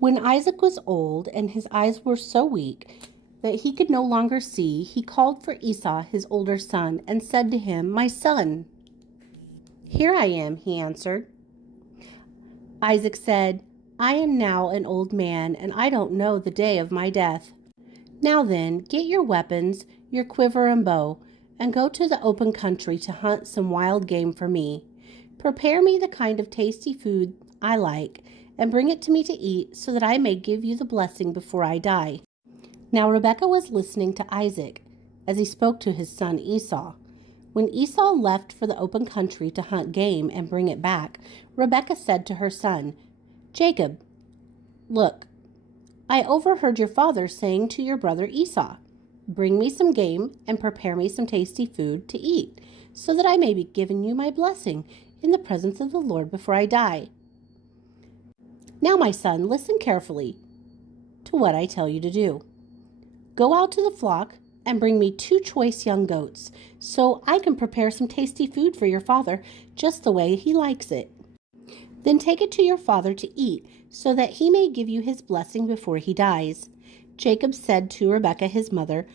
When Isaac was old and his eyes were so weak that he could no longer see, he called for Esau, his older son, and said to him, "My son." "Here I am," he answered. Isaac said, "I am now an old man, and I don't know the day of my death. Now then, get your weapons, your quiver and bow, and go to the open country to hunt some wild game for me. Prepare me the kind of tasty food I like, and bring it to me to eat, so that I may give you the blessing before I die." Now Rebekah was listening to Isaac as he spoke to his son Esau. When Esau left for the open country to hunt game and bring it back, Rebekah said to her son, "Jacob, look, I overheard your father saying to your brother Esau, 'Bring me some game and prepare me some tasty food to eat, so that I may be giving you my blessing in the presence of the Lord before I die.' Now, my son, listen carefully to what I tell you to do. Go out to the flock and bring me 2 choice young goats, so I can prepare some tasty food for your father just the way he likes it. Then take it to your father to eat, so that he may give you his blessing before he dies." Jacob said to Rebekah his mother,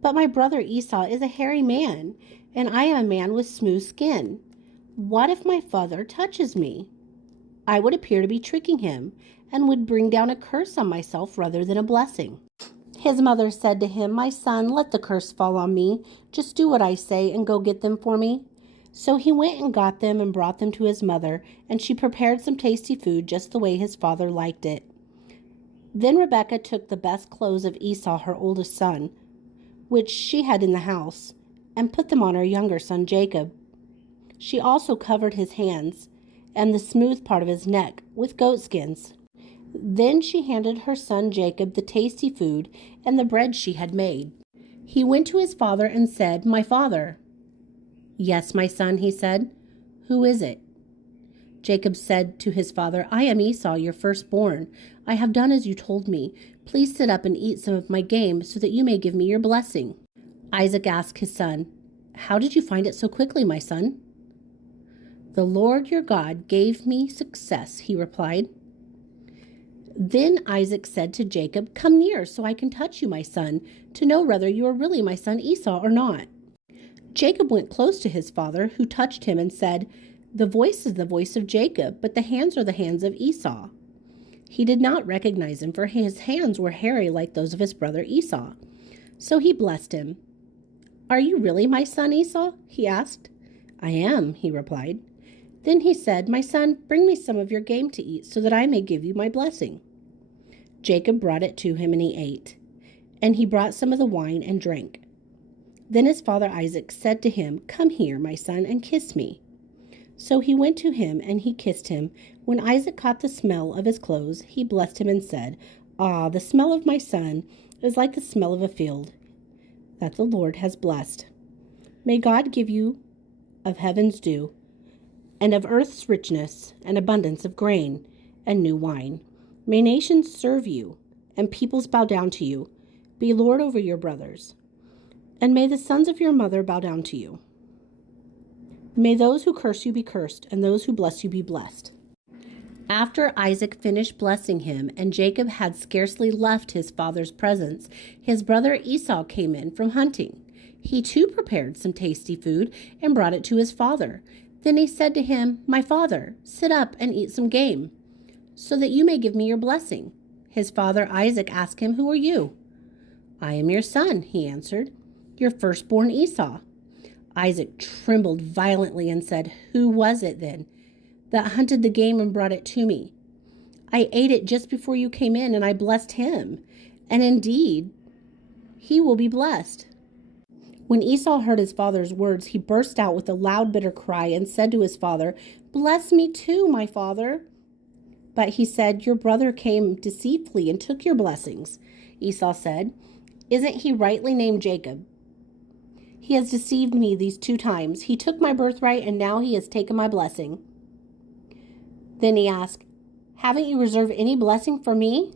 "But my brother Esau is a hairy man, and I am a man with smooth skin. What if my father touches me? I would appear to be tricking him, and would bring down a curse on myself rather than a blessing." His mother said to him, "My son, let the curse fall on me. Just do what I say and go get them for me." So he went and got them and brought them to his mother, and she prepared some tasty food just the way his father liked it. Then Rebekah took the best clothes of Esau, her oldest son, which she had in the house, and put them on her younger son Jacob. She also covered his hands and the smooth part of his neck with goatskins. Then she handed her son Jacob the tasty food and the bread she had made. He went to his father and said, "My father." "Yes, my son," he said. "Who is it?" Jacob said to his father, "I am Esau, your firstborn. I have done as you told me. Please sit up and eat some of my game so that you may give me your blessing." Isaac asked his son, "How did you find it so quickly, my son?" "The Lord your God gave me success," he replied. Then Isaac said to Jacob, "Come near so I can touch you, my son, to know whether you are really my son Esau or not." Jacob went close to his father, who touched him and said, "The voice is the voice of Jacob, but the hands are the hands of Esau." He did not recognize him, for his hands were hairy like those of his brother Esau. So he blessed him. "Are you really my son Esau?" he asked. "I am," he replied. Then he said, "My son, bring me some of your game to eat, so that I may give you my blessing." Jacob brought it to him, and he ate. And he brought some of the wine and drank. Then his father Isaac said to him, "Come here, my son, and kiss me." So he went to him, and he kissed him. When Isaac caught the smell of his clothes, he blessed him and said, "Ah, the smell of my son is like the smell of a field that the Lord has blessed. May God give you of heaven's dew, and of earth's richness, and abundance of grain and new wine. May nations serve you, and peoples bow down to you. Be Lord over your brothers. And may the sons of your mother bow down to you. May those who curse you be cursed, and those who bless you be blessed." After Isaac finished blessing him, and Jacob had scarcely left his father's presence, his brother Esau came in from hunting. He too prepared some tasty food and brought it to his father. Then he said to him, "My father, sit up and eat some game, so that you may give me your blessing." His father Isaac asked him, "Who are you?" "I am your son," he answered, "your firstborn Esau." Isaac trembled violently and said, "Who was it then that hunted the game and brought it to me? I ate it just before you came in, and I blessed him, and indeed he will be blessed." When Esau heard his father's words, he burst out with a loud, bitter cry and said to his father, "Bless me too, my father." But he said, "Your brother came deceitfully and took your blessings." Esau said, "Isn't he rightly named Jacob? He has deceived me these 2 times. He took my birthright, and now he has taken my blessing." Then he asked, "Haven't you reserved any blessing for me?"